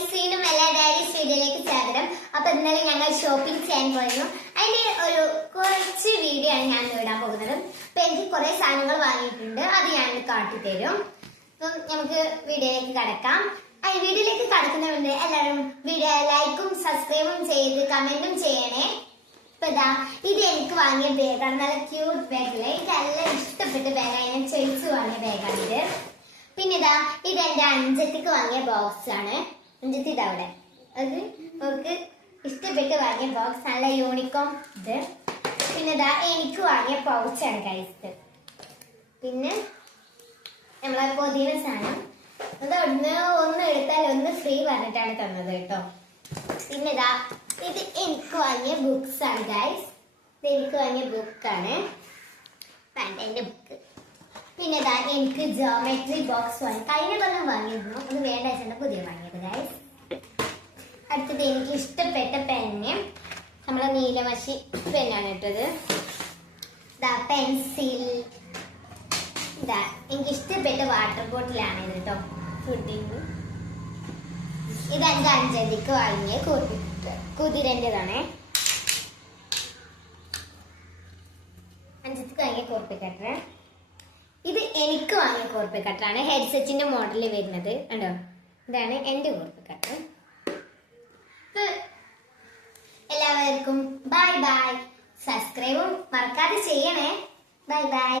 ഗൈസിനും എല്ലാ ഡയറീസ് വീഡിയോയിലേക്ക് സ്വാഗതം. അപ്പൊ ഇന്നലെ ഞങ്ങൾ ഷോപ്പിംഗ് ചെയ്യാൻ പോയിരുന്നു. അതിന്റെ ഒരു കുറച്ച് വീഡിയോ ആണ് ഞാൻ ഇടാൻ പോകുന്നത്. അപ്പൊ എനിക്ക് കുറെ സാധനങ്ങൾ വാങ്ങിയിട്ടുണ്ട്, അത് ഞാൻ കാട്ടിത്തരും. അപ്പം നമുക്ക് വീഡിയോയിലേക്ക് കടക്കാം. വീഡിയോയിലേക്ക് കടക്കുന്നവരുണ്ട് എല്ലാവരും വീഡിയോ ലൈക്കും സബ്സ്ക്രൈബും ചെയ്ത് കമന്റും ചെയ്യണേ. ഇപ്പൊ ഇതാ ഇത് എനിക്ക് വാങ്ങിയ ബാഗാണ്, നല്ല ക്യൂട്ട് ബാഗില്. എനിക്ക് നല്ല ഇഷ്ടപ്പെട്ട ബാഗാണ്, ഞാൻ ചോദിച്ചു വാങ്ങിയ ബാഗാണ് ഇത്. പിന്നെ ഇതാ ഇത് എന്റെ അഞ്ചത്തിക്ക് വാങ്ങിയ ബോക്സ് ആണ്. അഞ്ചത്തി ഇതാ അവിടെ, അത് അവർക്ക് ഇഷ്ടപ്പെട്ട് വാങ്ങിയ ബോക്സ്, നല്ല യൂണിക്കോം ഇത്. പിന്നെ ഇതാ എനിക്ക് വാങ്ങിയ പൗച്ചാണ് ഗൈസ്. പിന്നെ നമ്മളെ പുതിയ സാധനം അത് അവിടുന്ന് ഒന്ന് എടുത്താൽ ഒന്ന് ഫ്രീ പറഞ്ഞിട്ടാണ് തന്നത് കേട്ടോ. പിന്നെ ഇതാ ഇത് എനിക്ക് വാങ്ങിയ ബുക്സ് ആണ് ഗൈസ്. ഇത് എനിക്ക് വാങ്ങിയ ബുക്കാണ്, പാൻറ്റൈൻ്റെ ബുക്ക്. പിന്നെ ഇതാ എനിക്ക് ജോമെട്രി ബോക്സ് വാങ്ങി, കഴിഞ്ഞ കൊല്ലം വാങ്ങിയിരുന്നു, അത് വേണ്ട വെച്ചാൽ പുതിയ വാങ്ങിയത് ഗൈസ്. അടുത്തത് എനിക്ക് ഇഷ്ടപ്പെട്ട പെന്ന്, നമ്മളെ നീലമഷി പെന്നാണ് ഇട്ടത്. ഇതാ പെൻസിൽ. ഇതാ എനിക്ക് ഇഷ്ടപ്പെട്ട വാട്ടർ ബോട്ടിലാണ് ഇത് കേട്ടോ, ഫുഡിങ്. ഇത് എന്റെ അഞ്ചലിക്ക് വാങ്ങിയ കുതിരൻ്റെതാണ്. അഞ്ചത്തിക്ക് വാങ്ങിയ കോർപ്പിക്കട്ടർ. ഇത് എനിക്ക് വാങ്ങിയ കോർപ്പിക്കട്ടറാണ്, ഹെഡ്സെറ്റിന്റെ മോഡലിൽ വരുന്നത് കണ്ടോ. ഇതാണ് എന്റെ കോർപ്പിക്കട്ടർ. എല്ലാവർക്കും ബൈ ബൈ. സബ്സ്ക്രൈബും മറക്കാതെ ചെയ്യണേ. Bye bye.